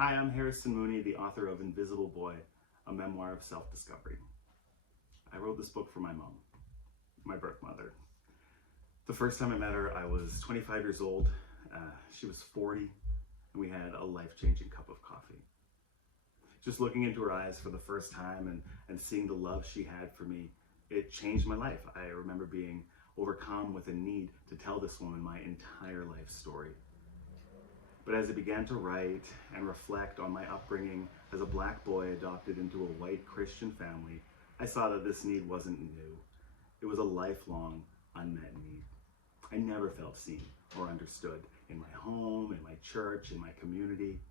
Hi, I'm Harrison Mooney, the author of Invisible Boy, a memoir of self-discovery. I wrote this book for my mom, my birth mother. The first time I met her, I was 25 years old. She was 40, and we had a life-changing cup of coffee. Just looking into her eyes for the first time and seeing the love she had for me, it changed my life. I remember being overcome with a need to tell this woman my entire life story. But as I began to write and reflect on my upbringing as a black boy adopted into a white Christian family, I saw that this need wasn't new. It was a lifelong, unmet need. I never felt seen or understood in my home, in my church, in my community,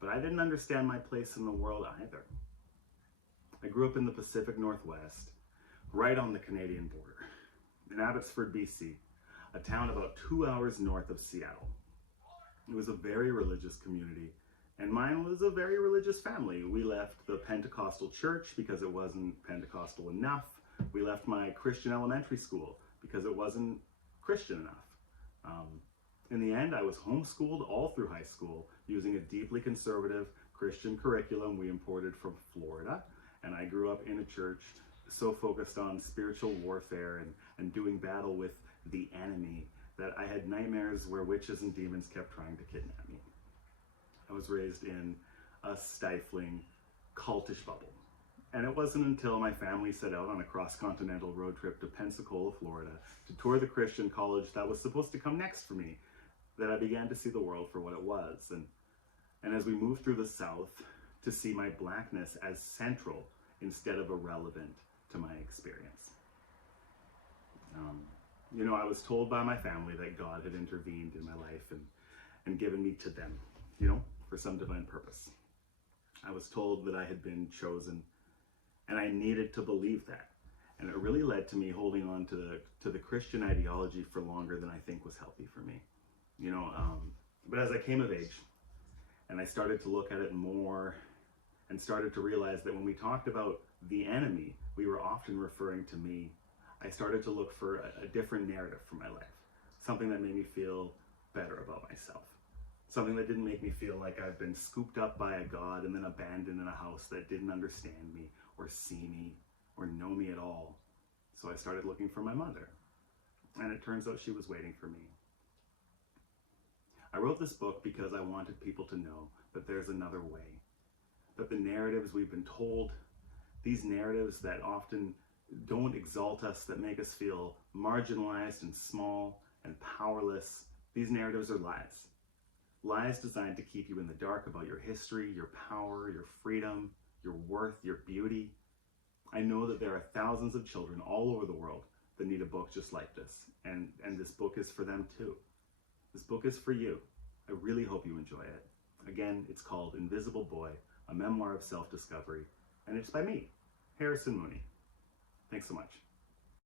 but I didn't understand my place in the world either. I grew up in the Pacific Northwest, right on the Canadian border, in Abbotsford, BC, a town about 2 hours north of Seattle. It was a very religious community, and mine was a very religious family. We left the Pentecostal church because it wasn't Pentecostal enough. We left my Christian elementary school because it wasn't Christian enough. In the end, I was homeschooled all through high school using a deeply conservative Christian curriculum we imported from Florida, and I grew up in a church so focused on spiritual warfare and doing battle with the enemy that I had nightmares where witches and demons kept trying to kidnap me. I was raised in a stifling, cultish bubble. And it wasn't until my family set out on a cross-continental road trip to Pensacola, Florida, to tour the Christian college that was supposed to come next for me, that I began to see the world for what it was. And as we moved through the South, to see my blackness as central instead of irrelevant to my experience. I was told by my family that God had intervened in my life and given me to them, for some divine purpose. I was told that I had been chosen, and I needed to believe that. And it really led to me holding on to the Christian ideology for longer than I think was healthy for me. But as I came of age, and I started to look at it more, and started to realize that when we talked about the enemy, we were often referring to me. I started to look for a different narrative for my life, something that made me feel better about myself, something that didn't make me feel like I've been scooped up by a God and then abandoned in a house that didn't understand me or see me or know me at all. So I started looking for my mother, and it turns out she was waiting for me. I wrote this book because I wanted people to know that there's another way, that the narratives we've been told, these narratives that often don't exalt us, that make us feel marginalized and small and powerless, these narratives are lies. Lies designed to keep you in the dark about your history, your power, your freedom, your worth, your beauty. I know that there are thousands of children all over the world that need a book just like this, and this book is for them too. This book is for you. I really hope you enjoy it. Again, it's called Invisible Boy, a memoir of self-discovery, and it's by me, Harrison Mooney. Thanks so much.